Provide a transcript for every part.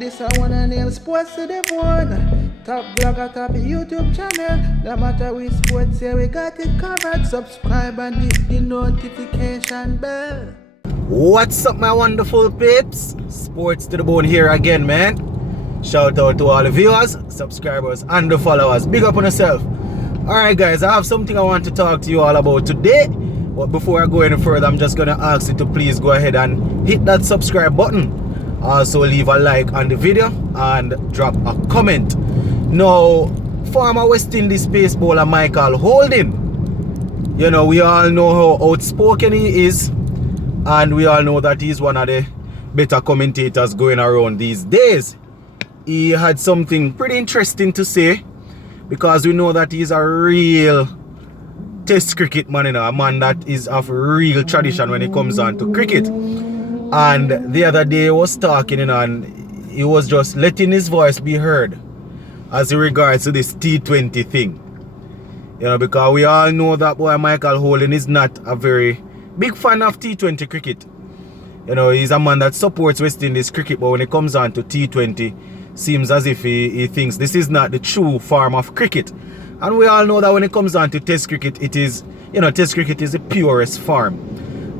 This I wanna nail sports to the bone. Top blogger, top YouTube channel. No matter which sports, here we got it covered. Subscribe and hit the notification bell. What's up, my wonderful peeps? Sports to the bone here again, man. Shout out to all the viewers, subscribers, and the followers. Big up on yourself. Alright, guys, I have something I want to talk to you all about today. But before I go any further, I'm just gonna ask you to please go ahead and hit that subscribe button. Also leave a like on the video and drop a comment. Now, former West Indies pace bowler Michael Holding, you know, we all know how outspoken he is, and we all know that he's one of the better commentators going around these days. He had something pretty interesting to say, because we know that he's a real test cricket man, you know, a man that is of real tradition when it comes on to cricket. And the other day he was talking, you know, and he was just letting his voice be heard as in regards to this T20 thing. You know, because we all know that boy Michael Holding is not a very big fan of T20 cricket. You know, he's a man that supports West Indies cricket, but when it comes on to T20, seems as if he thinks this is not the true form of cricket. And we all know that when it comes on to test cricket, it is, you know, test cricket is the purest form.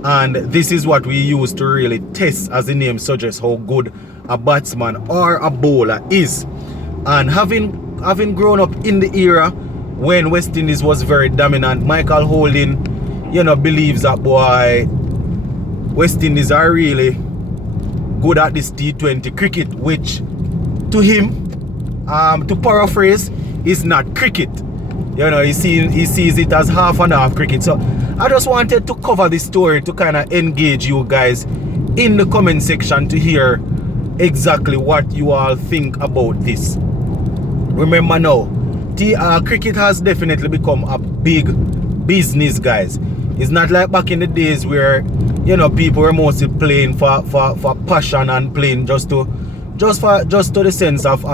And this is what we use to really test, as the name suggests, how good a batsman or a bowler is. And having grown up in the era when West Indies was very dominant, Michael Holding, you know, believes that boy West Indies are really good at this T20 cricket, which to him, to paraphrase, is not cricket. You know, he sees it as half and half cricket. So I just wanted to cover this story to kind of engage you guys in the comment section to hear exactly what you all think about this. Remember now, cricket has definitely become a big business, guys. It's not like back in the days where, you know, people were mostly playing for passion and playing just to the sense of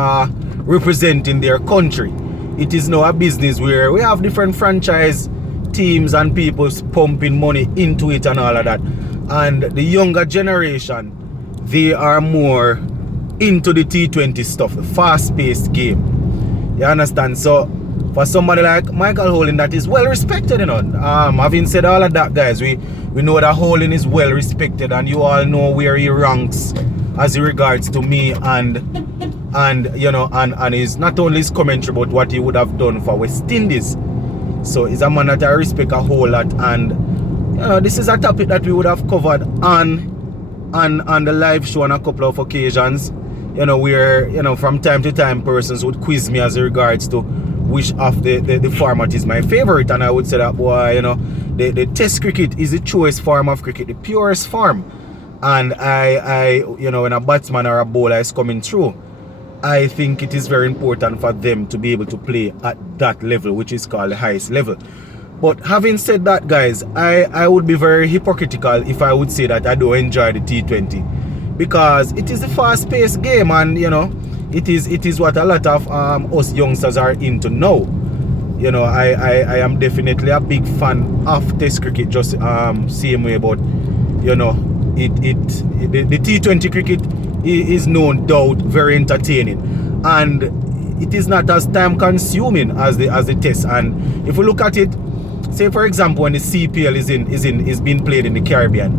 representing their country. It is now a business where we have different franchise teams and people pumping money into it and all of that. And the younger generation, they are more into the T20 stuff, the fast-paced game. You understand? So for somebody like Michael Holding, that is well respected, you know. Having said all of that, guys, we know that Holding is well respected, and you all know where he ranks as regards to me, and you know, and is not only his commentary but what he would have done for West Indies. So he's a man that I respect a whole lot, and you know, this is a topic that we would have covered on the live show on a couple of occasions. You know, where, you know, from time to time persons would quiz me as regards to which of the format is my favorite, and I would say that, boy, you know, the test cricket is the truest form of cricket, the purest form. And I you know, when a batsman or a bowler is coming through, I think it is very important for them to be able to play at that level, which is called the highest level. But having said that, guys, I would be very hypocritical if I would say that I don't enjoy the T20, because it is a fast-paced game, and you know, it is what a lot of us youngsters are into now. You know, I am definitely a big fan of test cricket, just same way, but you know, the T20 cricket is no doubt very entertaining, and it is not as time consuming as the test. And if we look at it, say for example, when the CPL is being played in the Caribbean,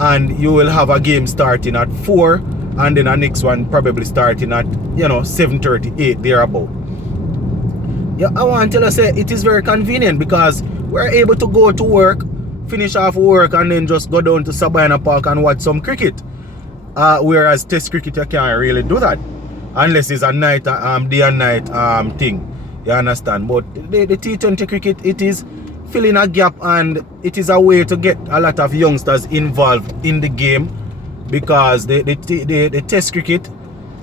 and you will have a game starting at 4, and then a next one probably starting at, you know, 7:38 thereabout. Yeah, I want to tell you, say it is very convenient, because we're able to go to work, finish off work, and then just go down to Sabina Park and watch some cricket. Whereas test cricket, you can't really do that unless it's a night, day and night thing. You understand? But the T20 cricket, it is filling a gap, and it is a way to get a lot of youngsters involved in the game, because the test cricket,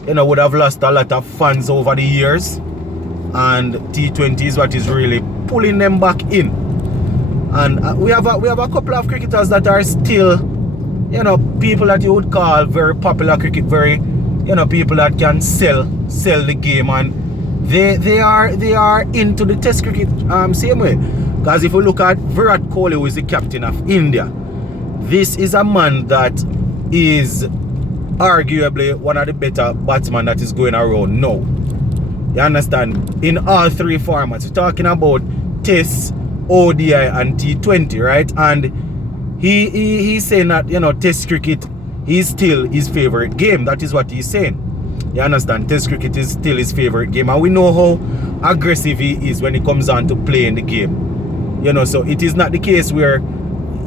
you know, would have lost a lot of fans over the years, and T20 is what is really pulling them back in. And we have a couple of cricketers that are still, you know, people that you would call very popular cricket, very, you know, people that can sell the game, and they are into the test cricket same way. Because if you look at Virat Kohli, who is the captain of India, this is a man that is arguably one of the better batsmen that is going around now. You understand? In all three formats. We're talking about Test, ODI and T20, right? And he's saying that, you know, Test cricket is still his favorite game. That is what he's saying. You understand? Test cricket is still his favorite game. And we know how aggressive he is when it comes on to playing the game. You know, so it is not the case where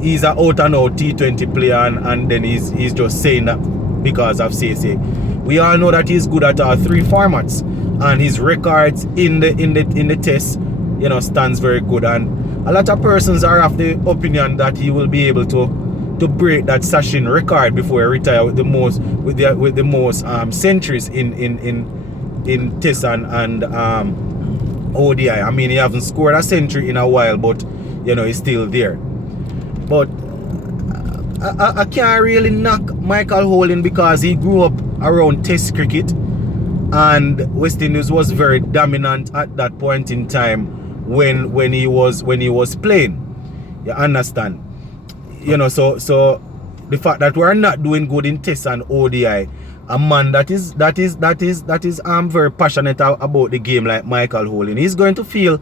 he's an out and out T20 player and then he's just saying that because of say. We all know that he's good at all three formats, and his records in the test, you know, stands very good. And a lot of persons are of the opinion that he will be able to break that Sachin record before he retire with the most centuries in test and ODI. I mean, he hasn't scored a century in a while, but you know, he's still there. But I can't really knock Michael Holding because he grew up around Test cricket, and West Indies was very dominant at that point in time when he was playing. You understand? You know, so the fact that we're not doing good in Test and ODI, a man that is very passionate about the game like Michael Holding, he's going to feel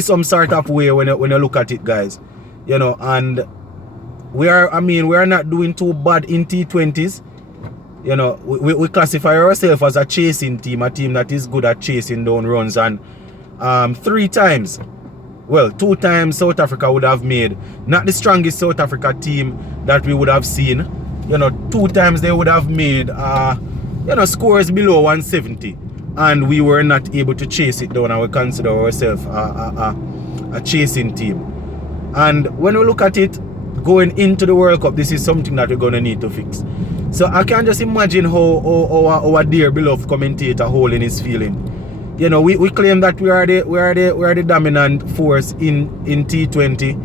some sort of way when you look at it, guys. You know, and we are not doing too bad in T20s. You know, we classify ourselves as a chasing team, a team that is good at chasing down runs, and 2 times South Africa would have made, not the strongest South Africa team that we would have seen. You know, 2 times they would have made you know, scores below 170, and we were not able to chase it down, and we consider ourselves a chasing team. And when we look at it going into the World Cup, this is something that we're going to need to fix. So I can just imagine how our dear beloved commentator Holding is feeling. You know, we claim that we are the dominant force in T20,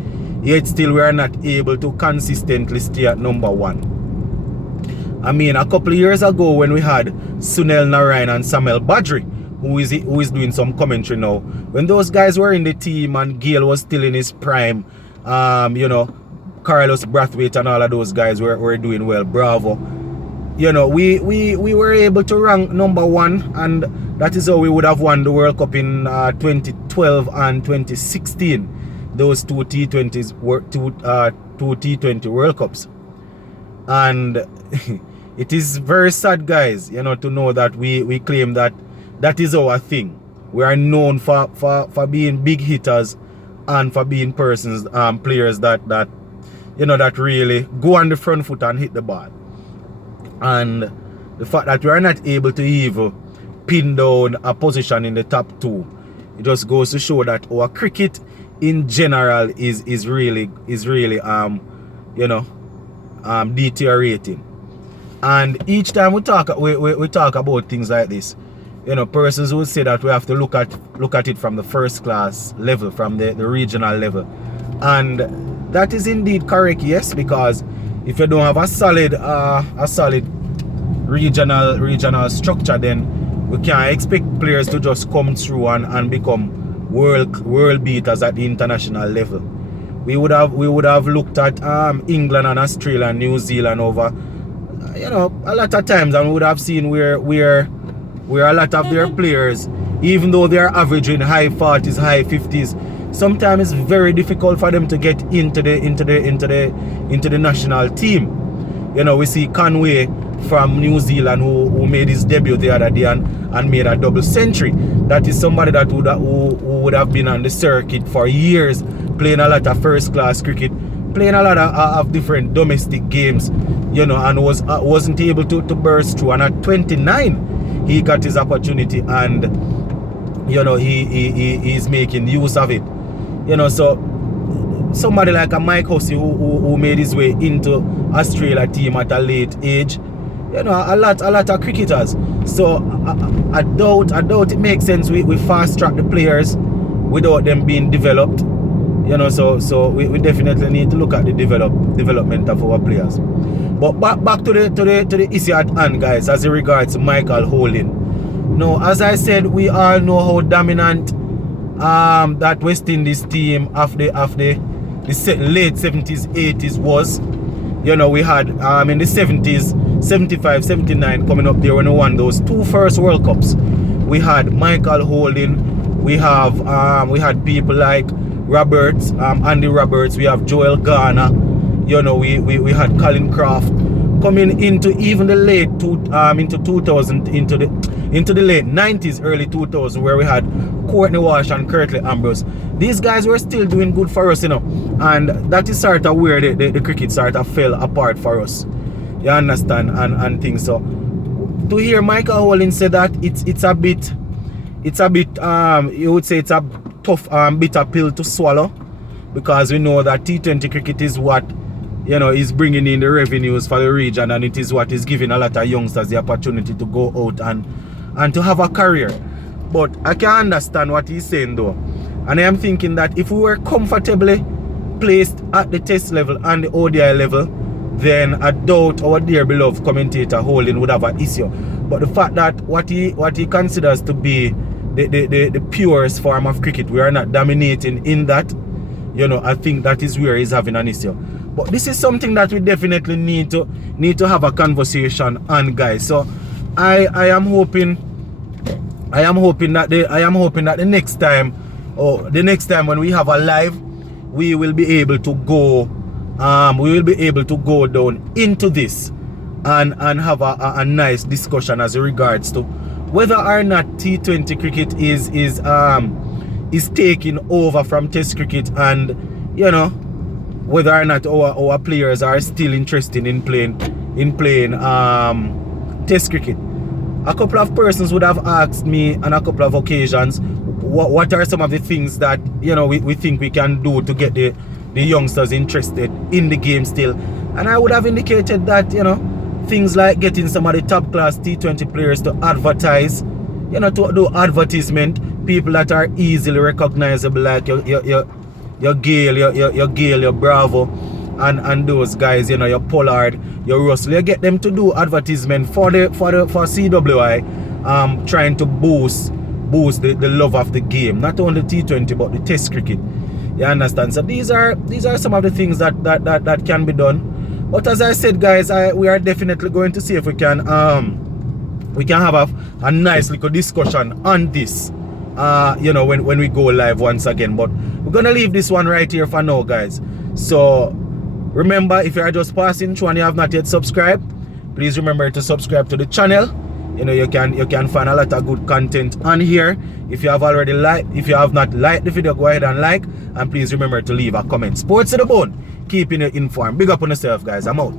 yet still we are not able to consistently stay at number 1. I mean, a couple of years ago when we had Sunil Narayan and Samuel Badri, who is doing some commentary now, when those guys were in the team and Gale was still in his prime, you know, Carlos Brathwaite and all of those guys were doing well. Bravo. You know, we were able to rank number 1, and that is how we would have won the World Cup in 2012 and 2016. Those two T20s were two T20 World Cups. And it is very sad, guys, you know, to know that we claim that is our thing. We are known for being big hitters and for being persons, players that you know, that really go on the front foot and hit the ball. And the fact that we are not able to even pin down a position in the top 2, it just goes to show that our cricket in general is really you know, deteriorating. And each time we talk about things like this, you know, persons would say that we have to look at it from the first class level, from the regional level. And that is indeed correct, yes, because if you don't have a solid regional structure, then we can't expect players to just come through and become world beaters at the international level. We would have looked at England and Australia and New Zealand over, you know, a lot of times, and we would have seen where a lot of their players, even though they are averaging high 40s, high 50s, sometimes it's very difficult for them to get into the national team. You know, we see Conway from New Zealand who made his debut the other day and made a double century. That is somebody that would have been on the circuit for years, playing a lot of first class cricket, playing a lot of different domestic games, you know, and wasn't able to burst through. And at 29, he got his opportunity, and you know, he's making use of it. You know, so somebody like a Mike Hussey who made his way into Australia team at a late age, you know, a lot of cricketers. So I doubt it makes sense we fast track the players without them being developed. You know, so we definitely need to look at the development of our players. But back to the issue at hand, guys, as it regards to Michael Holding. Now, as I said, we all know how dominant that West Indies team of the late 70s, 80s was. You know, we had in the 70s 75, 79 coming up there when we won those 2 first World Cups. We had Michael Holding, we had people like Roberts, Andy Roberts, we have Joel Garner, you know, we had Colin Croft coming into even the late into 2000, into the late 90s, early 2000, where we had Courtney Walsh and Curtly Ambrose. These guys were still doing good for us, you know, and that is sort of where the cricket sort of fell apart for us. You understand, and things. So to hear Michael Holding say that it's a bit you would say it's a tough bitter pill to swallow, because we know that T20 cricket is what, you know, is bringing in the revenues for the region, and it is what is giving a lot of youngsters the opportunity to go out and to have a career. But I can understand what he's saying though, and I am thinking that if we were comfortably placed at the test level and the ODI level, then I doubt our dear beloved commentator Holding would have an issue. But the fact that what he considers to be the purest form of cricket, we are not dominating in that, you know, I think that is where he's having an issue. But this is something that we definitely need to have a conversation on, guys. So I am hoping that the next time when we have a live, we will be able to go down into this and have a nice discussion as regards to whether or not T20 cricket is taking over from Test cricket, and, you know, whether or not our players are still interested in playing Test cricket. A couple of persons would have asked me on a couple of occasions what are some of the things that, you know, we think we can do to get the youngsters interested in the game still. And I would have indicated that, you know, things like getting some of the top class T20 players to advertise, you know, to do advertisement, people that are easily recognizable, like your Gale, your Bravo, and those guys, you know, your Pollard, your Russell. You get them to do advertisement for CWI, trying to boost the love of the game, not only T20 but the Test cricket. You understand? So these are some of the things that can be done. But as I said, guys, we are definitely going to see if we can have a nice little discussion on this, you know, when we go live once again. But we're gonna leave this one right here for now, guys. So remember, if you are just passing through and you have not yet subscribed, please remember to subscribe to the channel. You know, you can find a lot of good content on here. If you have not liked the video, go ahead and like, and please remember to leave a comment. Sports to the bone, keeping you informed. Big up on yourself, guys. I'm out.